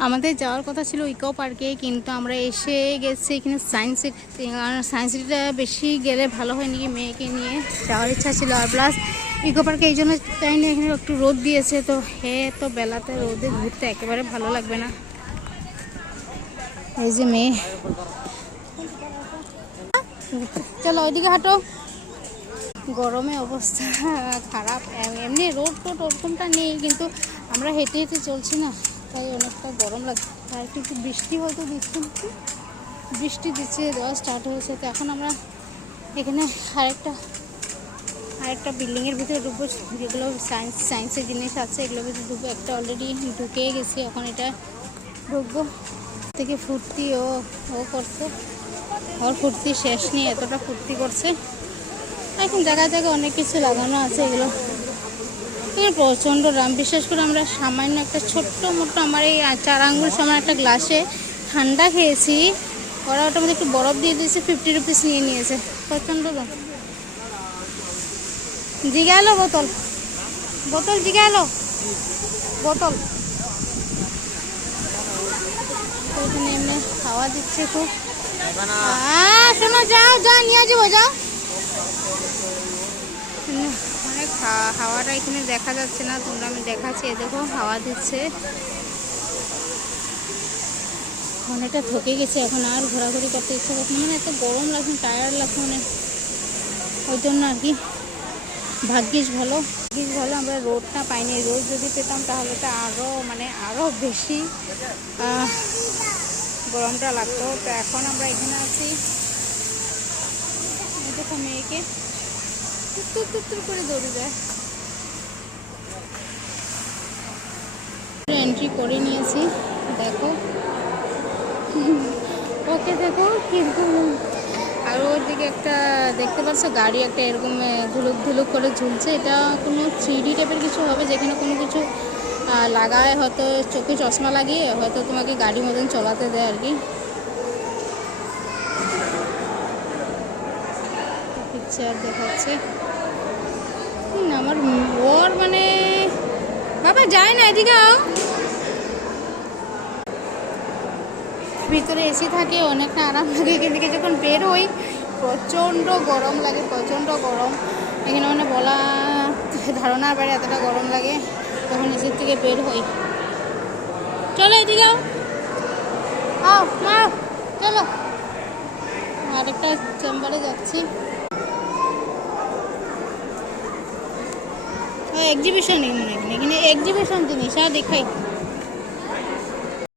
আমাদের যাওয়ার কথা ছিল ইকো পার্কে, কিন্তু আমরা এসে গেছি এখানে সায়েন্স সিটি। সায়েন্স সিটিটা বেশি গেলে ভালো হয় নাকি, মেয়েকে নিয়ে যাওয়ার ইচ্ছা ছিল। আর প্লাস ইকো পার্কে এই জন্য তাই না, এখানে একটু রোদ দিয়েছে, তো তো বেলাতে রোদে ঘুরতে একেবারে ভালো লাগবে না। এই যে মেয়ে, চলো ওইদিকে হাঁটো। গরমে অবস্থা খারাপ, এমনি রোদ টোদ ওরকমটা নেই, কিন্তু আমরা হেঁটে হেঁটে চলছি না, তাই অনেকটা গরম লাগছে। আর একটু বৃষ্টি হয়তো দিচ্ছে, বৃষ্টি দিচ্ছে, দেওয়া স্টার্ট হয়েছে। তো এখন আমরা এখানে আরেকটা বিল্ডিংয়ের ভিতরে ঢুকবো, যেগুলো সায়েন্সের জিনিস আছে এগুলোর ভিতরে ঢুকবো। একটা অলরেডি ঢুকে গেছি, এখন এটা ঢুকবো। থেকে ফুর্তি ও করছে, ওর ফুর্তি শেষ নেই, এতটা ফুর্তি করছে। এখন জায়গায় জায়গায় অনেক কিছু লাগানো আছে, এগুলো প্রচণ্ড দাম। বিশেষ করে আমরা সামান্য একটা ছোট্ট মোটো, আমার এই 4 আঙ্গুল সমান একটা গ্লাসে ঠান্ডা খেয়েছি, ওরা ওটার মধ্যে একটু বরফ দিয়ে দিয়েছে, 50 রুপিস নিয়ে নিয়েছে। প্রচণ্ড দাম। জিগালো বোতল জিগালো বোতল। ওইখানে এমনি হাওয়া দিচ্ছে খুব। শোনো, যাও নিয়ে যাবো, যাও। অনেক হাওয়াটা এখানে দেখা যাচ্ছে না, তোমরা আমি দেখাচ্ছি। দেখো হাওয়া দিচ্ছে, অনেকটা থকে গেছে, এখন আর ঘোরাঘুরি করতে ইচ্ছা করছে না, মানে এত গরম লাগছে, টায়ার্ড লাগছে, মানে ওই জন্য আর কি। ভাগ্যিস ভালো আমরা রোদটা পাইনি। রোদ যদি পেতাম তাহলে তো আরও বেশি গরমটা লাগতো। তো এখন আমরা এখানে আছি, দেখো মেয়েকে তুত্তুর করে দৌড়ে যায়। এন্ট্রি করে নিয়েছি, দেখো ওকে দেখো কিরকম। আর ওর দিকে একটা দেখতে পাচ্ছ গাড়ি, একটা এরকম ধুলুক করে ঝুলছে। এটা কোনো 3D টাইপের কিছু হবে, যেখানে কোনো কিছু লাগায়, হয়তো চোখে চশমা লাগিয়ে হয়তো তোমাকে গাড়ি মতন চলাতে দেয় আর কি। পিকচার দেখাচ্ছে আমার ওর, মানে বাবা যায় না, এদিকে ভিতরে এসি থাকে, অনেকটা আরাম লাগে। এখান থেকে যখন বের হই প্রচণ্ড গরম লাগে, প্রচণ্ড গরম। এখানে মানে বলা ধারণার বাইরে এতটা গরম লাগে তখন এসির থেকে বের হই। চলো এদিকে চলো, আরেকটা চেম্বারে যাচ্ছি। এক্সিবিশন, এখানে এক্সিবিশন জিনিস দেখাই।